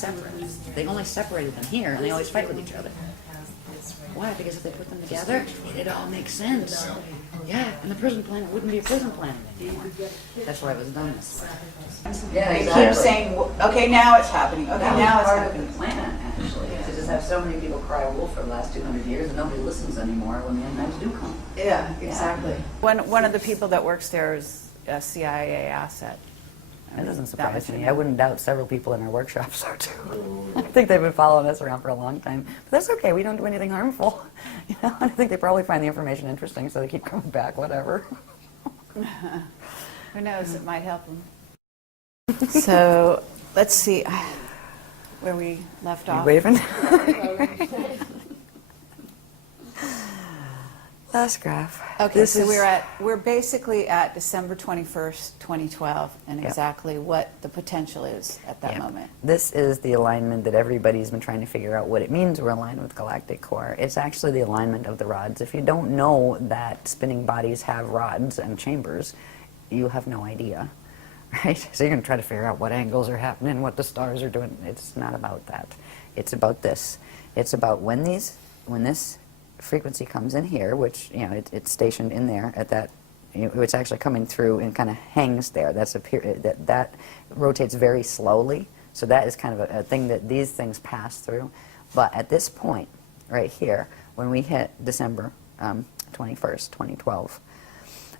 separate. They only separated them here, and they always fight with each other. Why? Because if they put them together, it all makes sense. Yeah, and the prison planet wouldn't be a prison planet anymore. That's why it was done this way. Yeah, They keep saying, okay, now it's happening. Okay, now it's part happening. of the plan, actually, to just have so many people cry wolf for the last 200 years, and nobody listens anymore when the end times do come. Yeah, exactly. One of the people that works there is a CIA asset. That doesn't That surprise was me. in I wouldn't doubt several people in our workshops are too. I think they've been following us around for a long time. But that's okay. We don't do anything harmful. You know, I think they probably find the information interesting, so they keep coming back. Whatever. Who knows? It might help them. So let's see where we left off. Waving. Last graph. Okay, so we're basically at December 21st, 2012, and exactly what the potential is at that moment. This is the alignment that everybody's been trying to figure out what it means we're aligned with galactic core. It's actually the alignment of the rods. If you don't know that spinning bodies have rods and chambers, you have no idea, right? So you're going to try to figure out what angles are happening, what the stars are doing. It's not about that. It's about this. It's about when this frequency comes in here, which, you know, it's stationed in there at that, you know, it's actually coming through and kind of hangs there. That's a period that rotates very slowly. So that is kind of a thing that these things pass through. But at this point, right here, when we hit December 21st, 2012,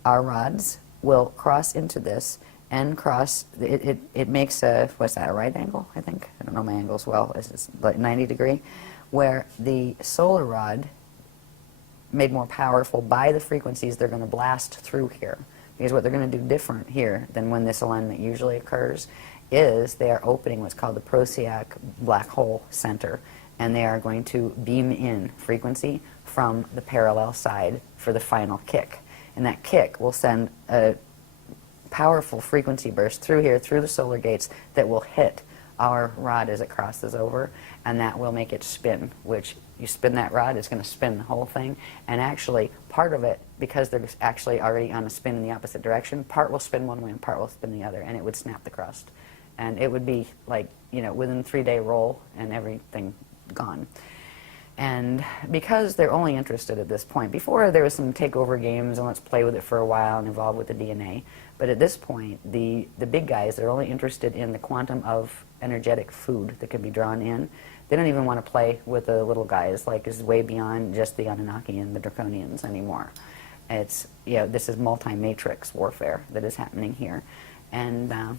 our rods will cross into this and cross. It makes a, what's that, a right angle? I think I don't know my angles well. It's like 90 degree, where the solar rod, made more powerful by the frequencies they're going to blast through here. Because what they're going to do different here than when this alignment usually occurs is they are opening what's called the Procyon black hole center, and they are going to beam in frequency from the parallel side for the final kick. And that kick will send a powerful frequency burst through here, through the solar gates, that will hit our rod as it crosses over, and that will make it spin, which you spin that rod, it's going to spin the whole thing. And actually, part of it, because they're actually already on a spin in the opposite direction, part will spin one way and part will spin the other, and it would snap the crust. And it would be like, you know, within a 3-day roll and everything gone. And because they're only interested at this point, before there was some takeover games and let's play with it for a while and evolve with the DNA, but at this point, the big guys, they're only interested in the quantum of energetic food that can be drawn in. They don't even want to play with the little guys, like is way beyond just the Anunnaki and the Draconians anymore. It's, you know, this is multi-matrix warfare that is happening here. And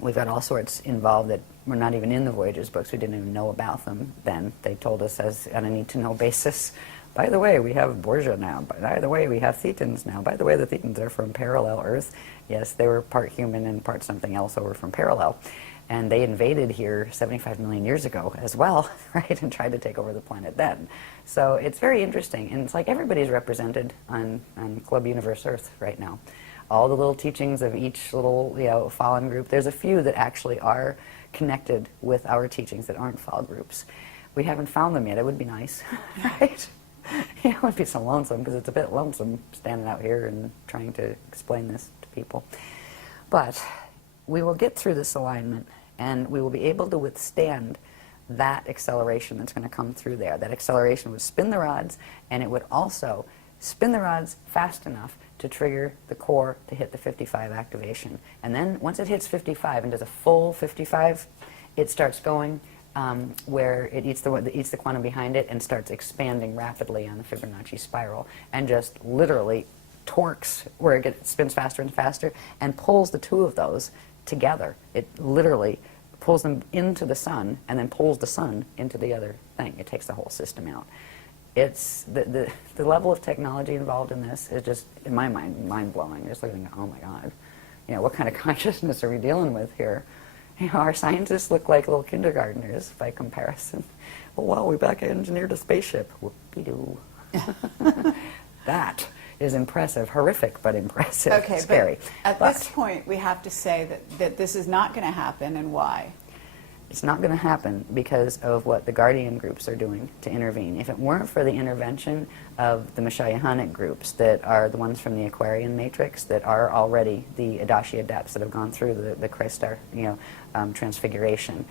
we've got all sorts involved that were not even in the Voyagers books. We didn't even know about them then. They told us as on a need-to-know basis, by the way, we have Borgia now. By the way, we have Thetans now. By the way, the Thetans are from parallel Earth. Yes, they were part human and part something else over from parallel. And they invaded here 75 million years ago as well, right, and tried to take over the planet then. So it's very interesting, and it's like everybody's represented on Club Universe Earth right now. All the little teachings of each little, you know, fallen group. There's a few that actually are connected with our teachings that aren't fall groups. We haven't found them yet. It would be nice, right? Yeah, it would be so lonesome, because it's a bit lonesome standing out here and trying to explain this to people. But we will get through this alignment, and we will be able to withstand that acceleration that's going to come through there. That acceleration would spin the rods, and it would also spin the rods fast enough to trigger the core to hit the 55 activation. And then once it hits 55 and does a full 55, it starts going where it eats the quantum behind it and starts expanding rapidly on the Fibonacci spiral, and just literally torques where it spins faster and faster and pulls the two of those together. It literally pulls them into the sun and then pulls the sun into the other thing. It takes the whole system out. It's the level of technology involved in this is just, in my mind, mind-blowing. Just looking at, oh my God, you know, what kind of consciousness are we dealing with here? You know, our scientists look like little kindergartners by comparison. Oh wow, we back engineered a spaceship. Whoopie-doo. That is impressive, horrific, but impressive. Okay, scary. But at this point, we have to say that this is not going to happen, and why? It's not going to happen because of what the Guardian groups are doing to intervene. If it weren't for the intervention of the Messiahonic groups that are the ones from the Aquarian matrix that are already the Adashi Adepts that have gone through the Christar, you know, transfiguration,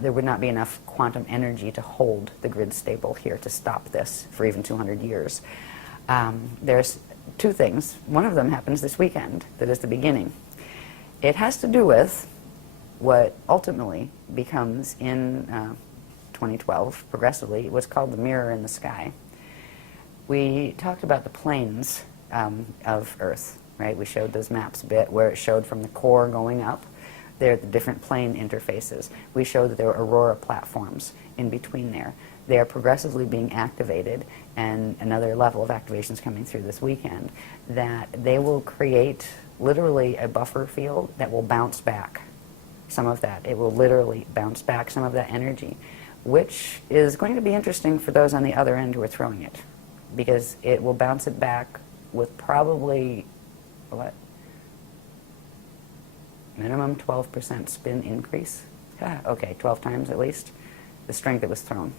there would not be enough quantum energy to hold the grid stable here to stop this for even 200 years. There's two things. One of them happens this weekend that is the beginning. It has to do with what ultimately becomes in 2012, progressively, what's called the mirror in the sky. We talked about the planes of Earth, right? We showed those maps a bit where it showed from the core going up. There are the different plane interfaces. We showed that there were aurora platforms in between there. They are progressively being activated, and another level of activation is coming through this weekend, that they will create literally a buffer field that will bounce back some of that. It will literally bounce back some of that energy, which is going to be interesting for those on the other end who are throwing it, because it will bounce it back with probably, what? Minimum 12% spin increase. Okay, 12 times at least the strength that was thrown.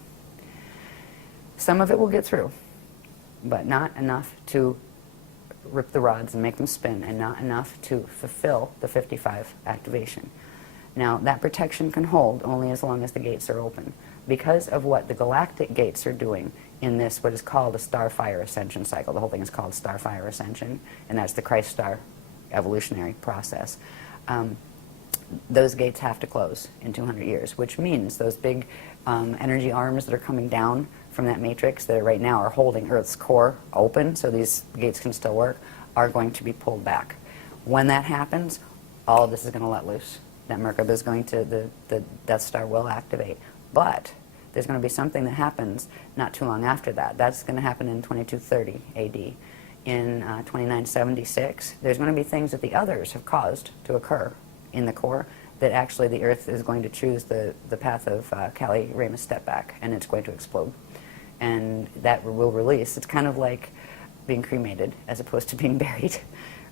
Some of it will get through, but not enough to rip the rods and make them spin, and not enough to fulfill the 55 activation. Now, that protection can hold only as long as the gates are open. Because of what the galactic gates are doing in this, what is called a starfire ascension cycle. The whole thing is called starfire ascension, and that's the Christ star evolutionary process. Those gates have to close in 200 years, which means those big energy arms that are coming down from that matrix that right now are holding Earth's core open so these gates can still work, are going to be pulled back. When that happens, all of this is going to let loose. That Merkaba is going to, the Death Star will activate. But there's going to be something that happens not too long after that. That's going to happen in 2230 AD. In 2976, there's going to be things that the others have caused to occur in the core that actually the Earth is going to choose the path of Kali-Ramus step back, and it's going to explode. And that will release. It's kind of like being cremated as opposed to being buried,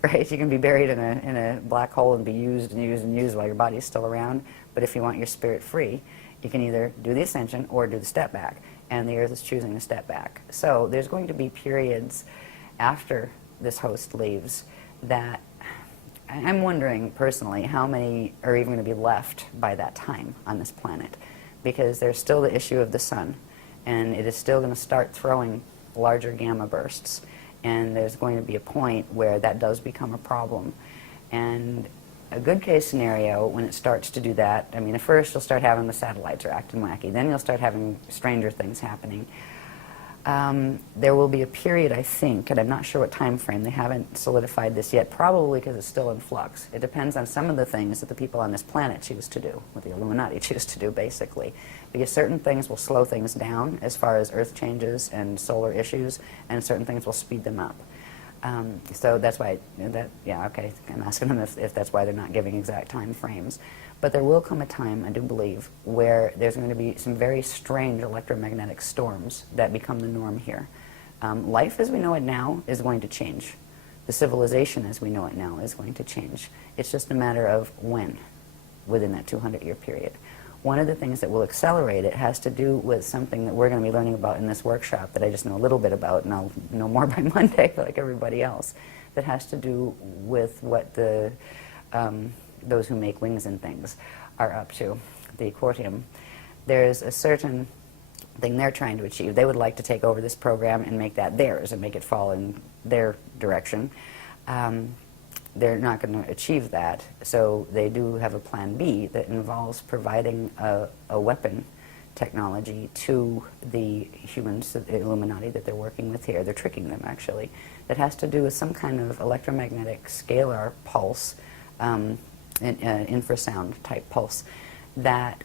right? You can be buried in a black hole and be used and used and used while your body's still around, but if you want your spirit free, you can either do the ascension or do the step back, and the Earth is choosing the step back. So there's going to be periods after this host leaves that I'm wondering personally how many are even going to be left by that time on this planet, because there's still the issue of the sun, and it is still going to start throwing larger gamma bursts, and there's going to be a point where that does become a problem. And a good case scenario when it starts to do that, I mean, at first you'll start having the satellites are acting wacky, then you'll start having stranger things happening. There will be a period, I think, and I'm not sure what time frame, they haven't solidified this yet, probably because it's still in flux. It depends on some of the things that the people on this planet choose to do, what the Illuminati choose to do, basically. Because certain things will slow things down as far as Earth changes and solar issues, and certain things will speed them up. So that's why, yeah, okay, I'm asking them if that's why they're not giving exact time frames. But there will come a time, I do believe, where there's going to be some very strange electromagnetic storms that become the norm here. Life as we know it now is going to change. The civilization as we know it now is going to change. It's just a matter of when within that 200-year period. One of the things that will accelerate it has to do with something that we're going to be learning about in this workshop that I just know a little bit about, and I'll know more by Monday like everybody else, that has to do with what the those who make wings and things are up to, the Quartium. There's a certain thing they're trying to achieve. They would like to take over this program and make that theirs and make it fall in their direction. They're not going to achieve that, so they do have a plan B that involves providing a weapon technology to the humans, the Illuminati that they're working with here. They're tricking them, actually. That has to do with some kind of electromagnetic scalar pulse, infrasound type pulse, that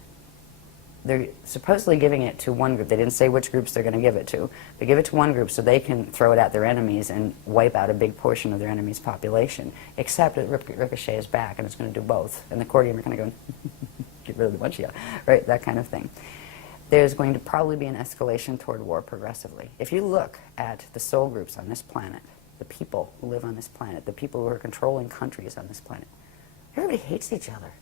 they're supposedly giving it to one group. They didn't say which groups they're going to give it to. They give it to one group so they can throw it at their enemies and wipe out a big portion of their enemy's population, except it ricochets back, and it's going to do both. And the Cordium are kind of going, get rid of the bunch of you, right? That kind of thing. There's going to probably be an escalation toward war progressively. If you look at the soul groups on this planet, the people who live on this planet, the people who are controlling countries on this planet, everybody hates each other.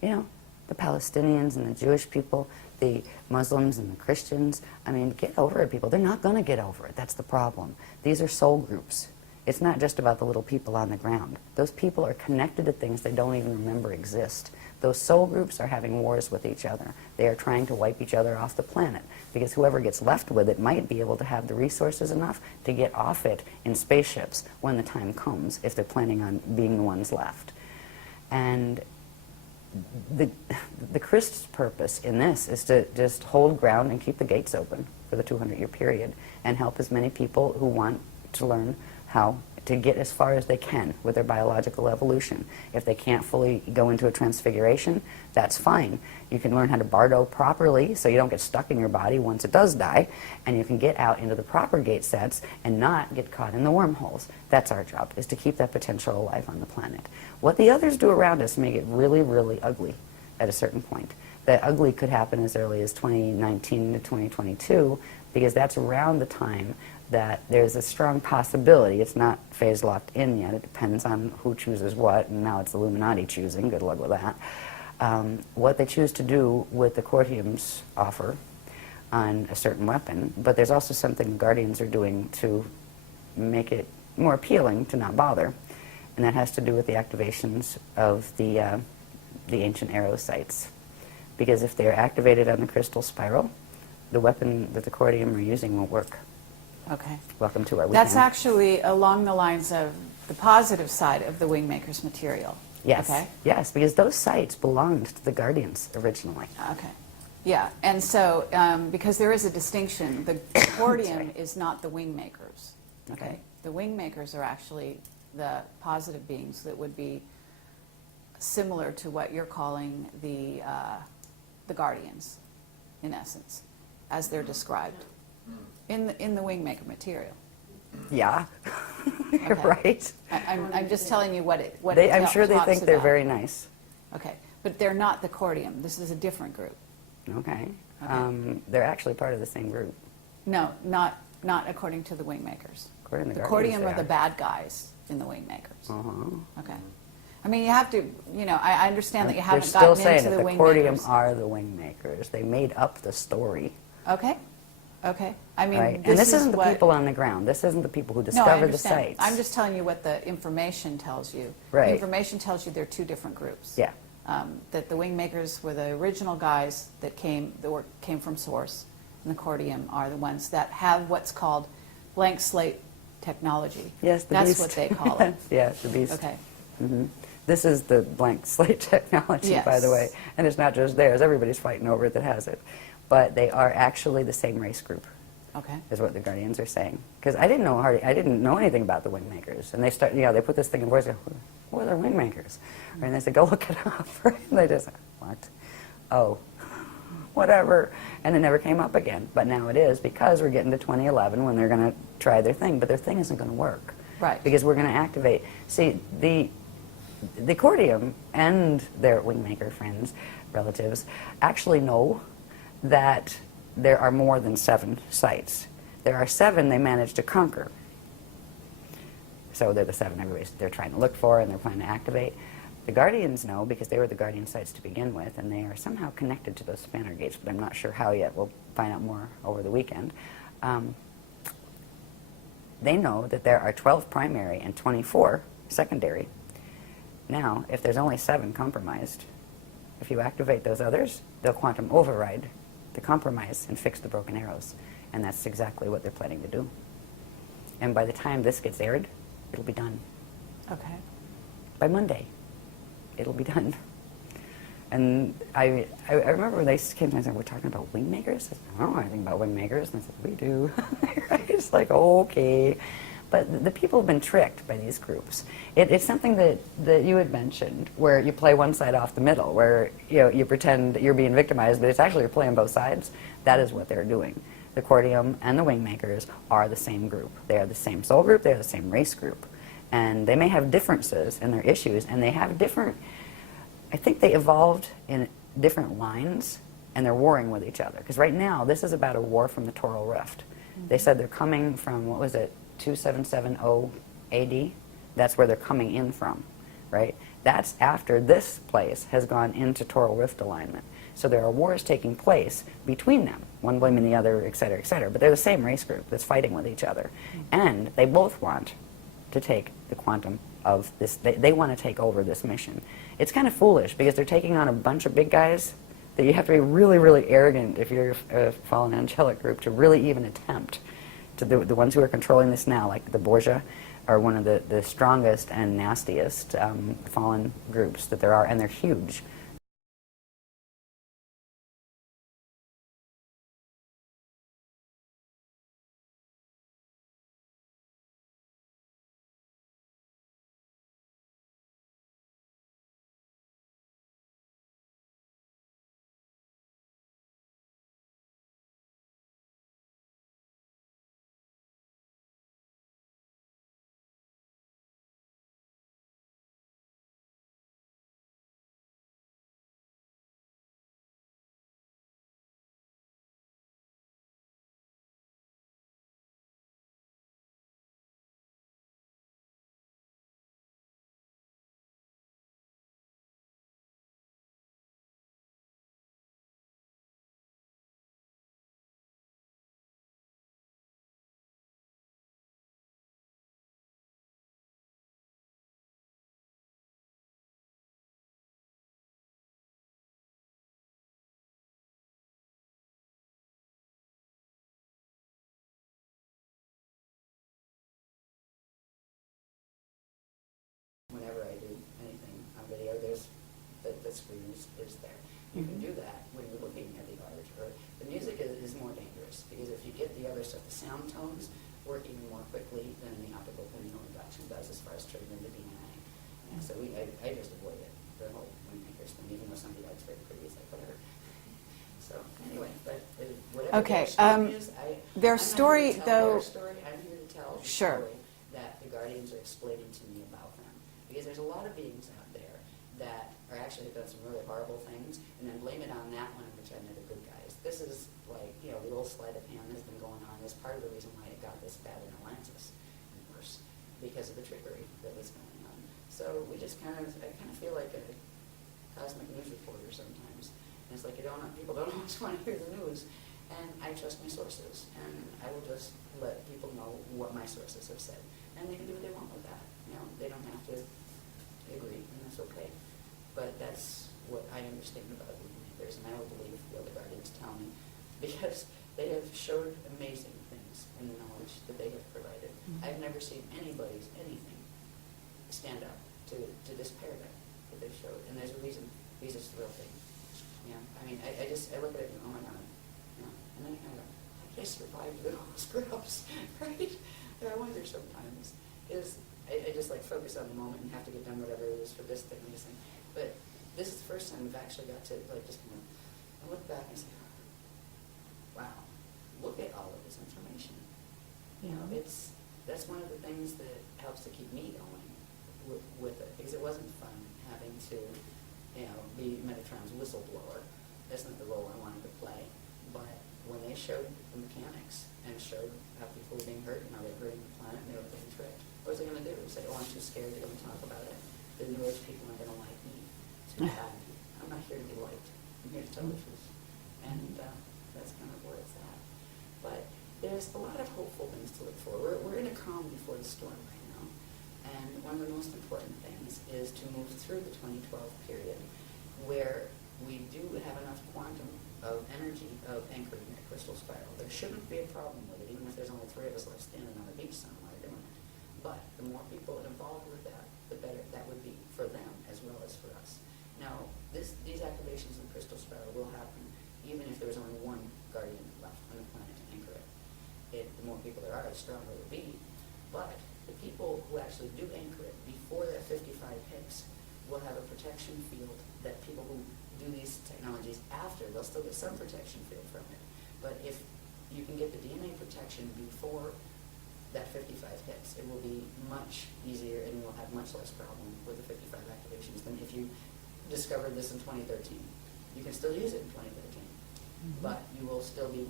You know, the Palestinians and the Jewish people, the Muslims and the Christians. I mean, get over it, people. They're not going to get over it. That's the problem. These are soul groups. It's not just about the little people on the ground. Those people are connected to things they don't even remember exist. Those soul groups are having wars with each other. They are trying to wipe each other off the planet because whoever gets left with it might be able to have the resources enough to get off it in spaceships when the time comes, if they're planning on being the ones left. And the Christ's purpose in this is to just hold ground and keep the gates open for the 200-year period and help as many people who want to learn how to get as far as they can with their biological evolution. If they can't fully go into a transfiguration, that's fine. You can learn how to bardo properly so you don't get stuck in your body once it does die, and you can get out into the proper gate sets and not get caught in the wormholes. That's our job, is to keep that potential alive on the planet. What the others do around us make it really, really ugly at a certain point. That ugly could happen as early as 2019 to 2022, because that's around the time that there's a strong possibility, it's not phase locked in yet, it depends on who chooses what, and now it's Illuminati choosing, good luck with that, what they choose to do with the Cortium's offer on a certain weapon. But there's also something the Guardians are doing to make it more appealing to not bother, and that has to do with the activations of the ancient arrow sites. Because if they're activated on the crystal spiral, the weapon that the Cortium are using won't work. Okay. Welcome to our weekend. That's actually along the lines of the positive side of the Wingmaker's material. Yes. Okay. Yes, because those sites belonged to the Guardians originally. Okay. Yeah, and so because there is a distinction, the Cordium is not the Wingmakers. Okay. The Wingmakers are actually the positive beings that would be similar to what you're calling the Guardians, in essence, as they're described in the Wingmaker material. Yeah. Okay. Right. I'm just telling you what it I'm sure they talks think they're about. very nice. Okay, but they're not the Cordium. This is a different group. Okay. Okay. They're actually part of the same group. No, not according to the Wingmakers. According to The the Cordium Guardians, are the they bad guys in the Wingmakers. Uh-huh. Okay. I mean, you have to, I understand that you They're haven't still gotten saying into that the the Cordium Wingmakers. are the Wingmakers. They made up the story. Okay. Okay. I mean, Right? And this isn't the what, people on the ground. This isn't the people who No, I discovered the understand. sites. I'm just telling you what the information tells you. Right. The information tells you they're two different groups. Yeah. That the Wingmakers were the original guys that came from Source, and the Cordium are the ones that have what's called blank slate technology. Yes, the That's beast. what they call it. Yeah, the beast. Okay. Hmm. This is the blank slate technology, by the Yes. way. And it's not just theirs. Everybody's fighting over it that has it. But they are actually the same race group, Okay. is what the Guardians are saying. Because I didn't know anything about the Wingmakers. And they put this thing in voice, what are Wingmakers? And they said, go look it up. And they just, what? Oh, whatever. And it never came up again. But now it is, because we're getting to 2011 when they're going to try their thing. But their thing isn't going to work. Right. Because we're going to activate. See, the Cordium and their Wingmaker friends, relatives, actually know that there are more than 7 sites. There are 7 they managed to conquer. So they're the 7 they're trying to look for and they're planning to activate. The Guardians know because they were the Guardian sites to begin with, and they are somehow connected to those spanner gates, but I'm not sure how yet. We'll find out more over the weekend. They know that there are 12 primary and 24 secondary. Now, if there's only 7 compromised, if you activate those others, they'll quantum override the compromise and fix the broken arrows. And that's exactly what they're planning to do. And by the time this gets aired, it'll be done. Okay. By Monday, it'll be done. And I remember when they came to me and said, we're talking about Wingmakers? I said, I don't know anything about Wingmakers. And I said, we do. Right? It's like, okay. But the people have been tricked by these groups. It's something that you had mentioned, where you play one side off the middle, where you pretend you're being victimized, but it's actually you're playing both sides. That is what they're doing. The Cordium and the Wingmakers are the same group. They are the same soul group. They are the same race group. And they may have differences in their issues, and they have different... I think they evolved in different lines, and they're warring with each other. Because right now, this is about a war from the Toral Rift. Mm-hmm. They said they're coming from, 2770 AD? That's where they're coming in from, right? That's after this place has gone into Toral Rift alignment. So there are wars taking place between them, one blaming the other, et cetera, et cetera. But they're the same race group that's fighting with each other. And they both want to take the quantum of this. They want to take over this mission. It's kind of foolish because they're taking on a bunch of big guys that you have to be really, really arrogant if you're a fallen angelic group to really even attempt. To the ones who are controlling this now, like the Borgia, are one of the strongest and nastiest fallen groups that there are, and they're huge. Whenever I do anything on video, the screen is there. You can do that when you're looking at the art. Or the music is more dangerous because if you get the other stuff, the sound tones work even more quickly than the optical pinhole induction does as far as triggering the DNA. And so I just avoid it, the whole Windmakers thing, even though somebody likes very pretty, it's like whatever. So anyway, but whatever Okay, their story is, their I'm not story, here to tell though- their story, I'm here to tell the Sure. story that the Guardians are explaining to me about them. Because there's a lot of beings out there that are actually have done some really horrible things and then blame it on that one and pretend they're the good guys. This is like, the old sleight of hand has been going on. It's part of the reason why it got this bad in Atlantis and worse, because of the trickery that was going on. So I kind of feel like a cosmic news reporter sometimes. And it's like people don't always want to hear the news. And I trust my sources, and I will just let people know what my sources have said. And they can do what they want with that. They don't have to agree, and that's okay. But that's what I understand about Windmakers, and I will believe what the Guardians tell me, because they have showed amazing things in the knowledge that they have provided. Mm-hmm. I've never seen anybody's anything stand up to this paradigm that they've showed, and there's a reason. Because it's the real thing. I look at it and oh my God, and then I kind of go, how did I survive the whole screw-ups, right? I wonder sometimes. I just focus on the moment and have to get done whatever it is for this thing and this thing. But this is the first time we've actually got to just kind of look back and say, wow, look at all of this information. That's one of the things that helps to keep me going with it, because it wasn't fun having to be Metatron's whistleblower. That's not the role I wanted to play. But when they showed the mechanics and showed how people were being hurt and how they were hurting the planet and they were being tricked, what was I going to do? Say, I'm too scared to go and talk about it. The New Age people aren't going to like me. Too bad. I'm not here to be liked. I'm here to tell the truth. And that's kind of where it's at. But there's a lot of hopeful things to look for. We're in a calm before the storm right now. And one of the most important things is to move through the 2012 period where we do have enough quantum of energy of anchoring in a crystal spiral. There shouldn't be a problem with it, even if there's only 3 of us left standing on the beach somewhere doing it. But the more people involved with that, the better that would be for them as well as for us. Now, these activations in crystal spiral will happen even if there was only one guardian left on the planet to anchor it. The more people there are, the stronger it will be. But the people who actually do anchor it before that 55 hits will have a protection field that people who do these technologies after, they'll still get some protection field from it. But if you can get the DNA protection before that 55 hits, it will be much easier and you'll have much less problem with the 55 activations than if you discovered this in 2013. You can still use it in 2013, but you will still be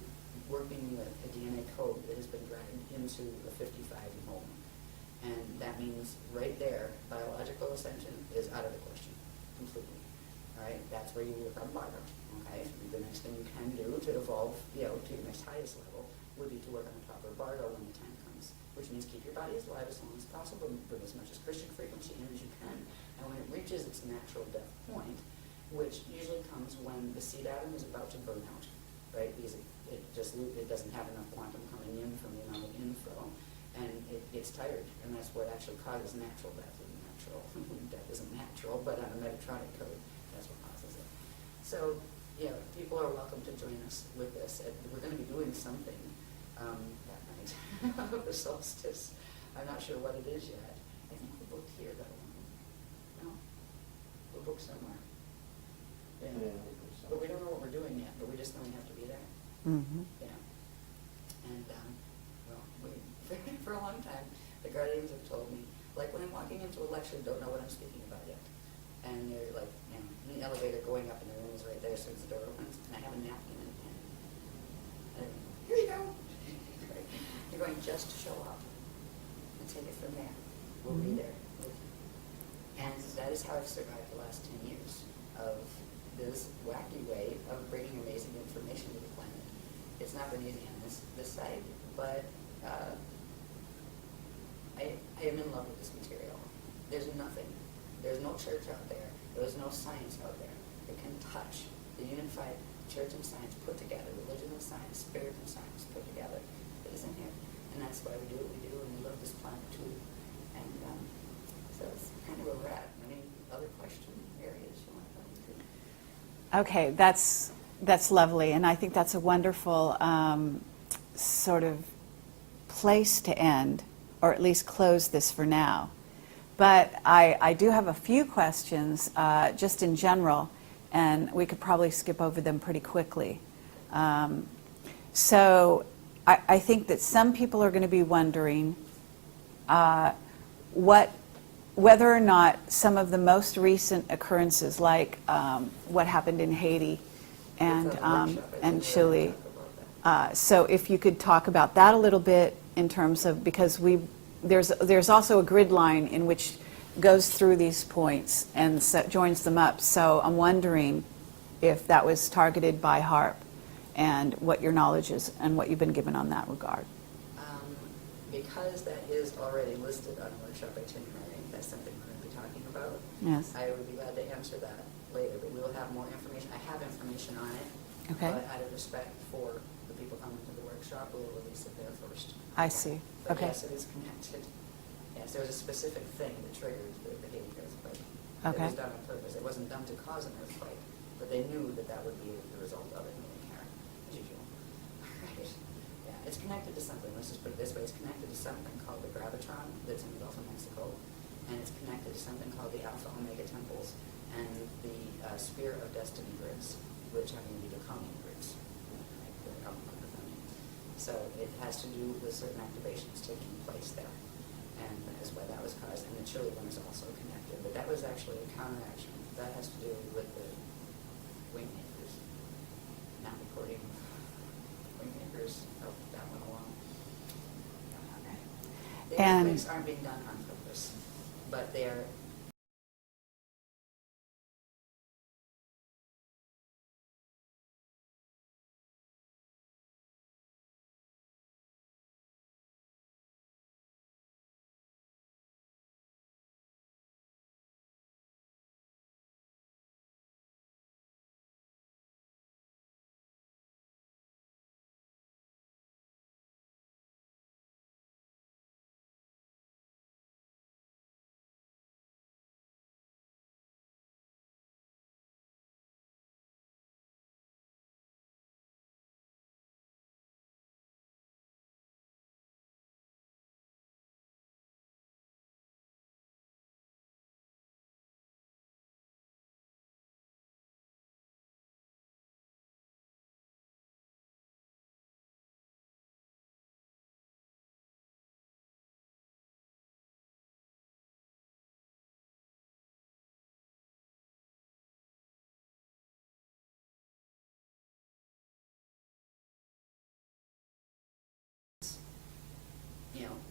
working with a DNA code that has been dragged into the 55 moment. And that means right there, biological ascension is out of the question completely. All right, that's where you work on barter. Okay, the next thing you can do to evolve, to your next highest level would be to work on the proper barter when the time comes, which means keep your body is alive as long as possible, and bring as much as Christian frequency in as you can. And when it reaches its natural death point, which usually comes when the seed atom is about to burn out, right? Because it doesn't have enough quantum coming in from the amount of info, and it gets tired, and that's what actually causes natural death. And natural death isn't natural, but on a Megatronic code, that's what causes it. So, yeah, people are welcome to join us with this. We're going to be doing something that night of the solstice. I'm not sure what it is yet. I think we're booked here, though. No? We're booked somewhere. Yeah. But we don't know what we're doing yet, but we just know we have to be there. Mm-hmm. Yeah. And, well, for a long time, the guardians have told me, like when I'm walking into a lecture, don't know what I'm speaking about yet. And they're like, you know, in the elevator going up and the room is right there as soon as the door opens, and I have a napkin in hand. And here you go. You're going just to show up and take it from there. We'll be there with you. And that is how I've survived the last 10 years of this wacky way of bringing amazing information to the planet. It's not been easy on this side, but I am in love with this material. There's nothing. There's no church out there. There's no science out there that can touch the unified church and science put together, religion and science, spirit and science put together. It is in here. And that's why we do what we do, and we love this planet too. And so it's kind of where we're at. Any other question areas you want to go into? Okay, that's lovely, and I think that's a wonderful sort of place to end, or at least close this for now. But I do have a few questions just in general, and we could probably skip over them pretty quickly. So I think that some people are going to be wondering whether or not some of the most recent occurrences, like what happened in Haiti and Chile. So if you could talk about that a little bit in terms of, because there's also a grid line in which goes through these points and joins them up. So I'm wondering if that was targeted by HARP and what your knowledge is and what you've been given on that regard. Because that is already listed on workshop itinerary, that's something we're going to be talking about. Yes. I would be glad to answer that later, but we will have more information. I have information on it, Okay. but out of respect for the people coming to the workshop, we'll release it there first. I see. But Okay. yes, it is connected. Yes, there was a specific thing that triggered the Haiti earthquake. Okay. It was done on purpose. It wasn't done to cause an earthquake, but they knew that that would be the result of it, and they didn't care, as usual. Right? Yeah, it's connected to something. Let's just put it this way. It's connected to something called the gravitron that's in the Gulf of Mexico, and it's connected to something called the Alpha Omega temples and the Spear of Destiny grids, which are going to be the calming grids. Right? So it has to do with certain activations taking place there, and that is why that was caused. And the Chile one is also connected, but that was actually a counteraction. That has to do with the wingmakers, not recording wingmakers help that one along. The And- earthquakes aren't being done on purpose, but they are.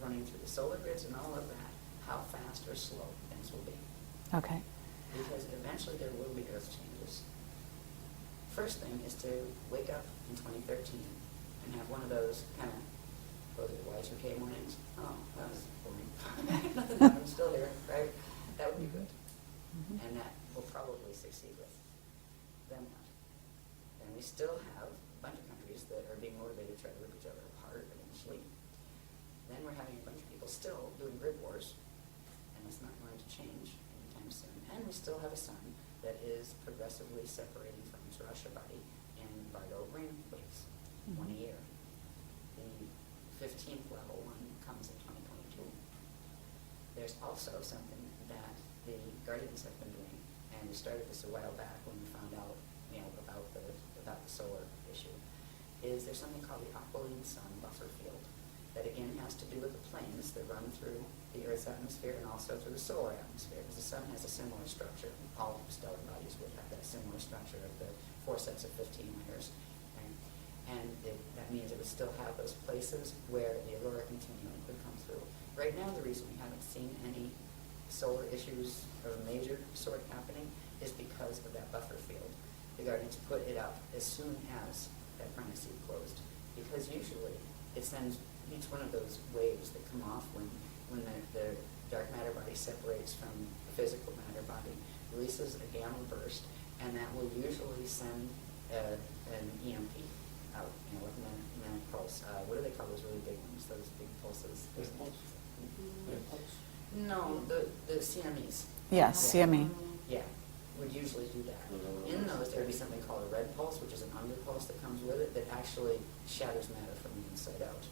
Running through the solar grids and all of that, how fast or slow things will be. Okay. Because eventually there will be earth changes. First thing is to wake up in 2013 and have one of those kind of, what was it, Y2K mornings? Oh, that was we still have a bunch of countries that are being motivated to try to rip each other apart eventually. Then we're having a bunch of people still doing grid wars, and it's not going to change anytime soon. And we still have a sun that is progressively separating from its Russia body in Bardo rain waves, one a year. The 15th level one comes in 2022. There's also something that the Guardians have been doing, and we started this a while back when we found out, about the solar issue. Is there's something called the aquiline sun buffer field that again has to do with the planes that run through the Earth's atmosphere and also through the solar atmosphere, because the sun has a similar structure. All stellar bodies would have that similar structure of the 4 sets of 15 layers. Right? And that means it would still have those places where the aurora continuum could come through. Right now, the reason we haven't seen any solar issues of a major sort happening is because of that buffer field. The Guardians put it up as soon as that primacy closed, because usually it sends each one of those waves that come off when the dark matter body separates from the physical matter body, releases a gamma burst, and that will usually send an EMP out, with manic pulse. What do they call those really big ones? Those big pulses? No, the CMEs. Yes, Yeah. CME. Yeah, would usually do that. In those, there would be something called a red pulse, which is an underpulse that comes with it that actually shatters matter from the inside out.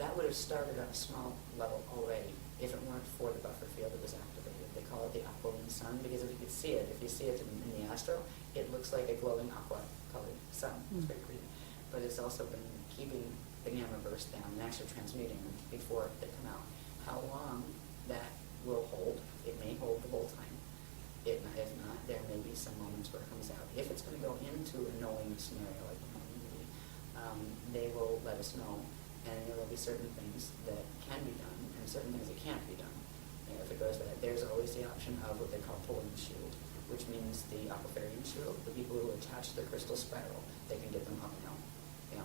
That would have started on a small level already if it weren't for the buffer field that was activated. They call it the aquiline sun because if you could see it, if you see it in the astro, it looks like a glowing aqua-colored sun. It's very pretty. But it's also been keeping the gamma burst down and actually transmuting them before they come out. How long that will hold, it may hold the whole time. If not, there may be some moments where it comes out. If it's going to go into a knowing scenario like the movie, they will let us know, and there will be certain things that can be done and certain things that can't be done. If it goes that, there's always the option of what they call pulling the shield, which means the aquapharian shield, the people who attach the crystal spiral, they can get them up now,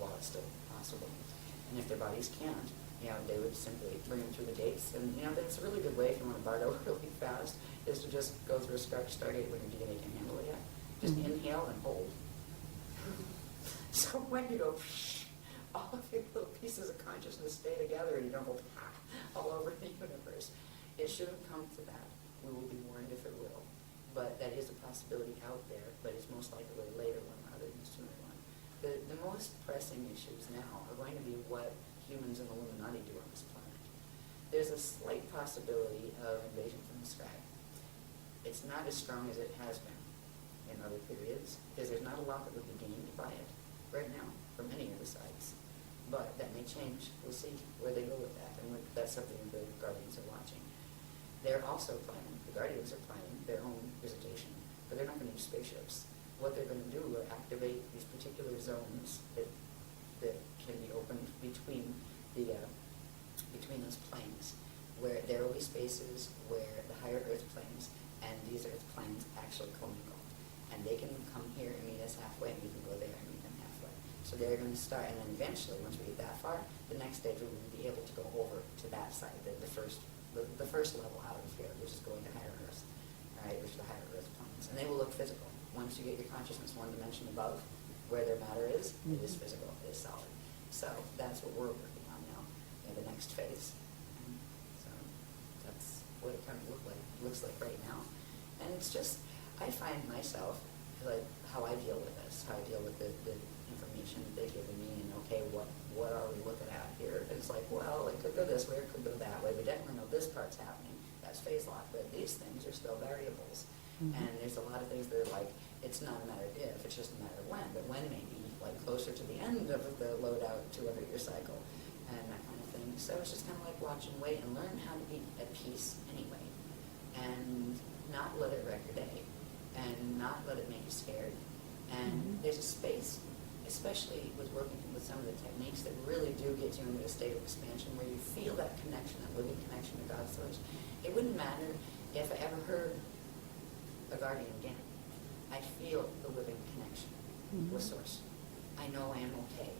while it's still possible. And if their bodies can't, they would simply bring them through the gates. And, that's a really good way if you want to Bardo really fast, is to just go through a Stargate when your DNA can handle it yet. Just inhale and hold. So when you go, all of your little pieces of consciousness stay together and you don't go all over the universe. It shouldn't come to that. We will be warned if it will. But that is a possibility out there, but it's most likely a later one rather than a sooner one. The most pressing issues now are going to be what humans and Illuminati do on this planet. There's a slight possibility of invasion from the sky. It's not as strong as it has been in other periods, because there's not a lot that would be gained by it right now from any of the sides. But that may change. We'll see where they go with that, and that's something the Guardians are watching. They're also planning, the Guardians are planning their own visitation, but they're not going to use spaceships. What they're going to do are activate these particular zones that can be opened between those planes, where there will be spaces where the higher Earth planes and these Earth planes actually commingle. And they can come here and meet us halfway, and we can go there and meet them halfway. So they're going to start, and then eventually, once we get that far, the next stage we will be able to go over to that side, the first level out of here, which is going to higher Earth, right, which is the higher Earth planes. And they will look physical. Once you get your consciousness one dimension above where their matter is, it is physical, it is solid. So that's what we're working on now, the next phase. And so that's what it kind of looks like right now. And it's just, I find myself, like, how I deal with this, how I deal with the information that they've given me, and okay, what are we looking at here? And it's like, well, it could go this way, or it could go that way. We definitely know this part's happening. That's phase lock, but these things are still variables. And there's a lot of things that are like, it's not a matter of if, it's just a matter of when, but when may be like closer to the end of the loadout 200-year cycle and that kind of thing. So it's just kind of like watch and wait and learn how to be at peace anyway, and not let it wreck your day, and not let it make you scared. And there's a space, especially with working with some of the techniques that really do get you into a state of expansion where you feel that connection, that living connection to God's source. It wouldn't matter if I ever heard a guardian again. I feel the living connection with Source. I know I am okay.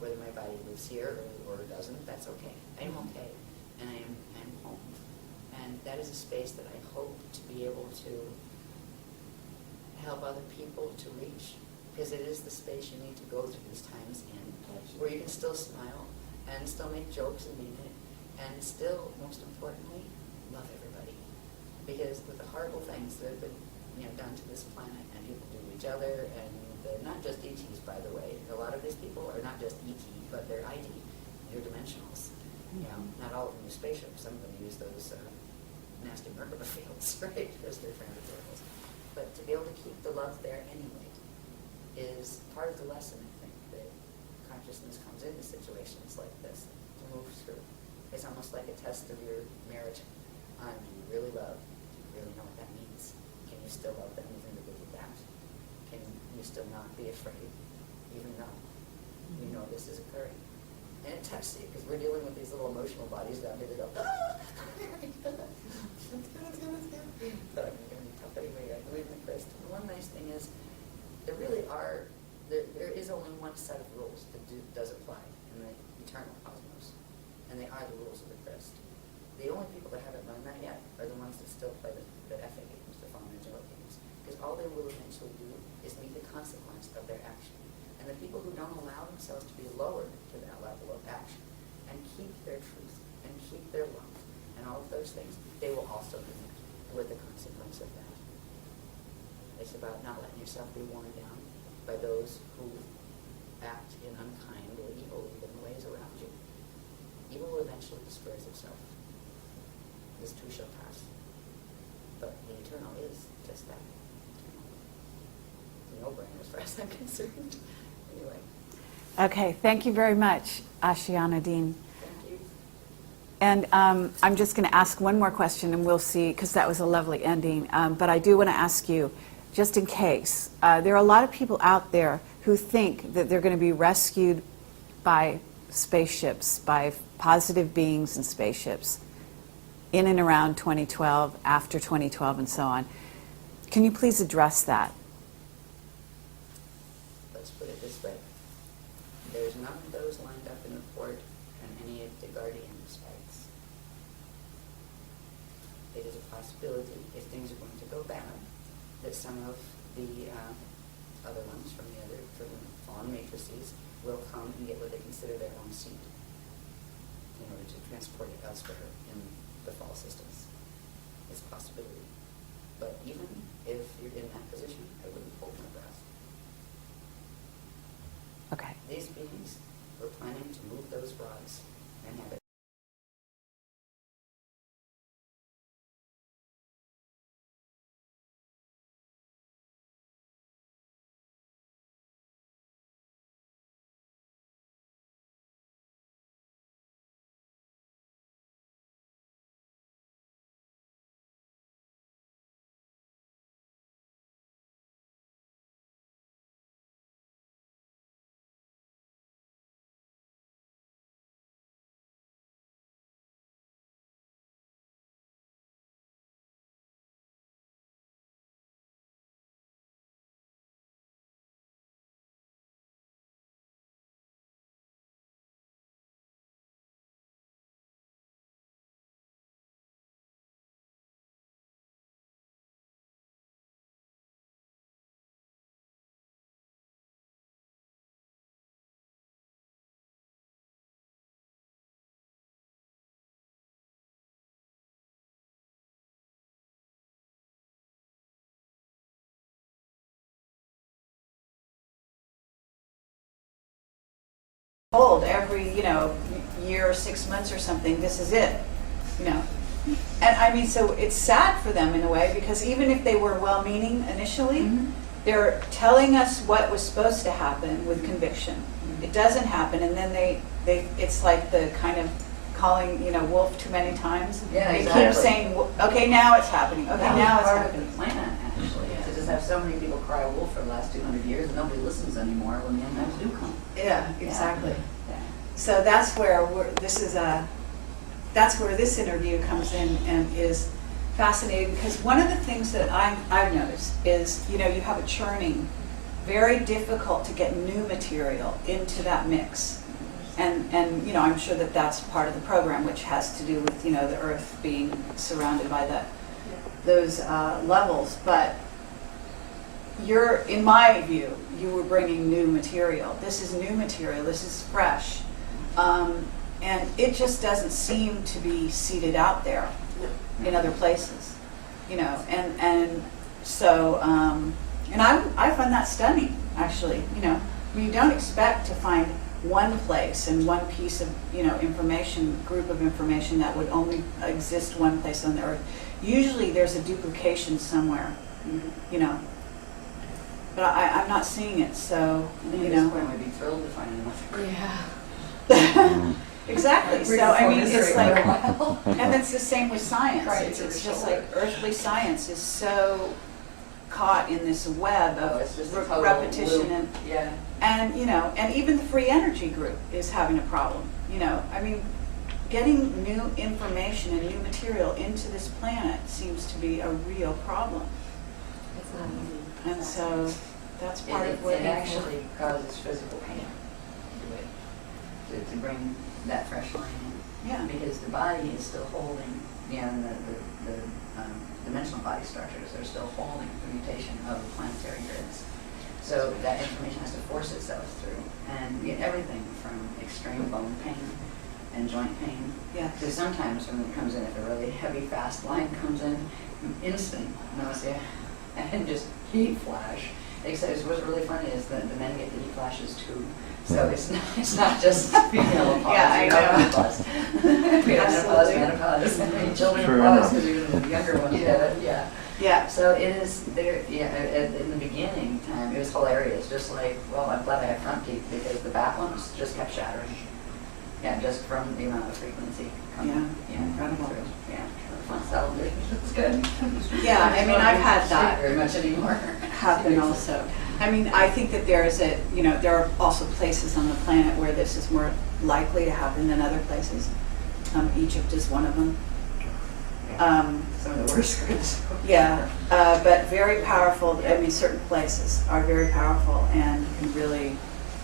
Whether my body lives here or doesn't, that's okay. I am okay, and I am home. And that is a space that I hope to be able to help other people to reach, because it is the space you need to go through these times in, where you can still smile and still make jokes and mean it, and still, most importantly, love everybody. Because with the horrible things that have been, done to this planet and people do to each other, and they're not just ETs, by the way. A lot of these people are not just ET, but they're ID, interdimensionals. Not all of them use spaceships. Some of them use those nasty Merkaba fields, right, as their transit vehicles. But to be able to keep the love there anyway is part of the lesson, I think, that consciousness comes into situations like this to move through. It's almost like a test of your merit on do you really love? Do you really know what that means? Can you still love them even if they do that? Can you still not be afraid even though you know this is occurring? And it tests you because we're dealing with these little emotional bodies down here that go, ah! But I'm going to be tough anyway. I believe in Christ. And one nice thing is there is only one set of rules that does apply in the eternal cosmos, and they are the rules of the Christ. The only people that haven't learned that yet are the ones that still play the FA games, the fallen angelic games, because all they will eventually do is meet the consequence of their action. And the people who don't allow themselves to be lowered to that level of action and keep their truth and keep their love and all of those things, they will also be met with the consequence of that. It's about not letting yourself be worn down by those who act in unkind or evil even ways around you. Evil eventually destroys itself. This too shall pass. But the eternal is just that. It's a no-brainer as far as I'm concerned. Anyway. Okay, thank you very much, Ashiana Dean. Thank you. And I'm just going to ask one more question, and we'll see, because that was a lovely ending. But I do want to ask you, just in case, there are a lot of people out there who think that they're going to be rescued by spaceships, by positive beings in spaceships, in and around 2012, after 2012, and so on. Can you please address that? Let's put it this way. There's none of those lined up in the port and any of the Guardian sites. It is a possibility, if things are going to go bad, that some of the other ones from the fallen matrices will come and get what they consider their own seed in order to transport it elsewhere in the fall systems. It's a possibility. But even if you're in that position, I wouldn't hold my breath. Okay. These beings were planning to move those rods and have it told every, year or 6 months or something, this is it, And I mean, so it's sad for them in a way, because even if they were well-meaning initially, they're telling us what was supposed to happen with conviction. It doesn't happen, and then they it's like the kind of calling, wolf too many times. Yeah, They exactly. keep saying, okay, now it's happening. Okay, That now was it's part of happening. the plan, actually, to just have so many people cry wolf for the last 200 years and nobody listens anymore when the end times do come. Yeah, exactly. Yeah. So that's where that's where this interview comes in and is fascinating, because one of the things that I've noticed is, you have a churning, very difficult to get new material into that mix. And I'm sure that that's part of the program, which has to do with, the Earth being surrounded by those levels. But, you're, in my view, you were bringing new material. This is new material, this is fresh. And it just doesn't seem to be seeded out there in other places, you know, and so, and I find that stunning, actually, you know. I mean, you don't expect to find one place and one piece of, you know, information, group of information that would only exist one place on the earth. Usually there's a duplication somewhere, you know. But I'm not seeing it, so, I think you at this know. point we'd be thrilled to find another. Yeah. Exactly, Bring so the I mean, focus it's right like, for a while. and it's the same with science. Right, It's to the just shoulder. like earthly science is so caught in this web Oh, of it's just a total repetition loop. Yeah. and, you know, and even the free energy group is having a problem, you know. I mean, getting new information and new material into this planet seems to be a real problem. It's not easy. And so that's part of what It actually causes physical pain to bring that fresh line in. yeah. Because the body is still holding, you know, the dimensional body structures are still holding the mutation of the planetary grids. So that information has to force itself through and get everything from extreme bone pain and joint pain. Yeah. Because sometimes when it comes in, if a really heavy, fast line comes in, instant nausea and just heat flash. Except what's really funny is that the men get the heat flashes too. So it's not just female menopause. Yeah, I you know, know. menopause. We have menopause, Absolutely. menopause, and children Sure menopause enough. because even the younger ones get it. Yeah. Yeah. So it is there. Yeah. In the beginning time, it was hilarious. Just like, well, I'm glad I have front teeth because the back ones just kept shattering. Yeah, just from the amount of frequency coming. Yeah. Incredible. Through. Yeah. Fun salivation. It's good. Yeah, I mean, I've had that very much anymore. happen also. I mean, I think that there is you know, there are also places on the planet where this is more likely to happen than other places. Egypt is one of them. Some of the worst grids. Yeah, but very powerful. I mean, certain places are very powerful and can really,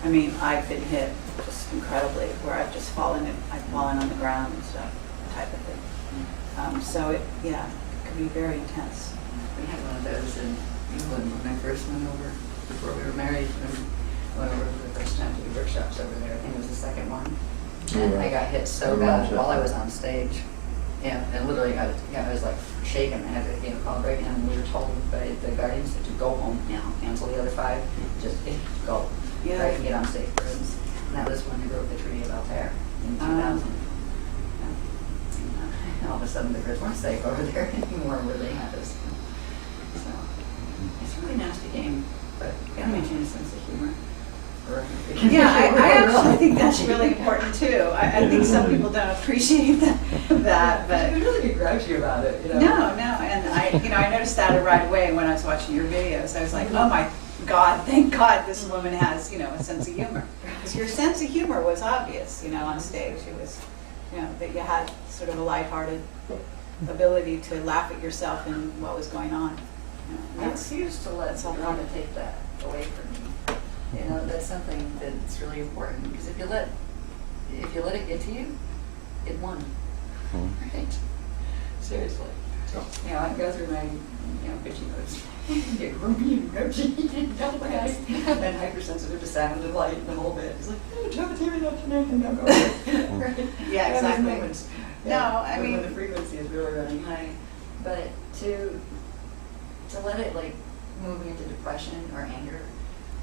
I mean, I've been hit just incredibly where I've just I've fallen on the ground and stuff, type of thing. So it, yeah, it can be very intense. We had one of those in England when I first went over, before we were married, and went over for the first time to the workshops over there. I think it was the second one. And I got hit so bad while I was on stage. Yeah, and literally I was like shaking. I had to, you know, call a break, and we were told by the guardians to go home now, cancel the other 5, just go. Yeah. Right, and get on safe roads. And that was when they wrote the Treaty of Altair in 2000. And all of a sudden the grids weren't safe over there anymore where they had us. So it's a really nasty game, but you gotta maintain a sense of humor. Yeah, I actually think that's really important too. I think some people don't appreciate that, but. You really get grouchy about it, you know? No, and I noticed that right away when I was watching your videos. I was like, oh my God, thank God this woman has, you know, a sense of humor. Because your sense of humor was obvious, you know, on stage. It was, you know, that you had sort of a lighthearted ability to laugh at yourself and what was going on. You know, I refuse to let someone take that away from me. You know, that's something that's really important, because if you let it get to you, it won. Right? Seriously. You know, I go through my, you know, bitchy moods. Get grumpy and grouchy and telepath and hypersensitive to sound and light and the whole bit. It's like, oh, tell the TV not tonight and now go away. Right? Yeah, Those exactly. moments. No, I when mean- the frequency is really running high. But to let it like move me into depression or anger,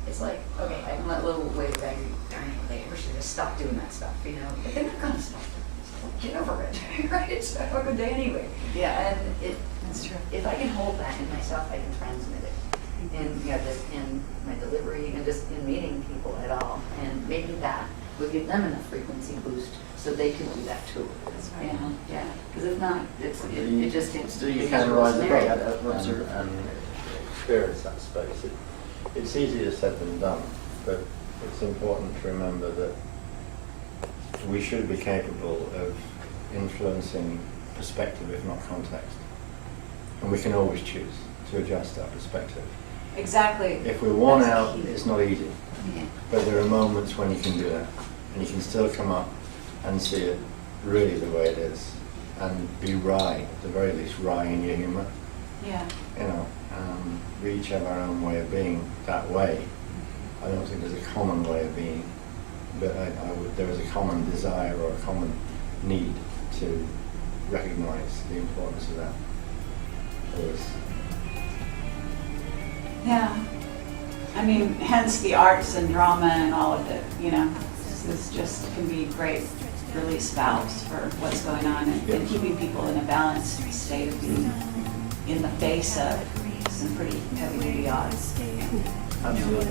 it's like, okay, I can let a little wave of anger, darn it, they wish they just stop doing that stuff, you know? But they're not gonna stop doing it, so get over it, right? So have a good day anyway. Yeah. And That's true. if I can hold that in myself, I can transmit it. And, you know, just in my delivery and just in meeting people at all. And maybe that will give them enough frequency boost so they can do that too. That's You right. know, yeah, because if not, it just gets. Do you it can gets rise above merry. and experience that space. It's easier said than done, but it's important to remember that we should be capable of influencing perspective, if not context. And we can always choose to adjust our perspective. Exactly. If we're worn That's out, key. it's not easy. Yeah. But there are moments when you can do that, and you can still come up and see it really the way it is, and be wry, at the very least, wry in your humour, Yeah. you know, we each have our own way of being that way. I don't think there's a common way of being, but there is a common desire or a common need to recognize the importance of that. Always. Yeah. I mean, hence the arts and drama and all of it, you know. This just can be great release valves for what's going on and keeping people in a balanced state of being in the face of some pretty heavy-duty odds. Absolutely.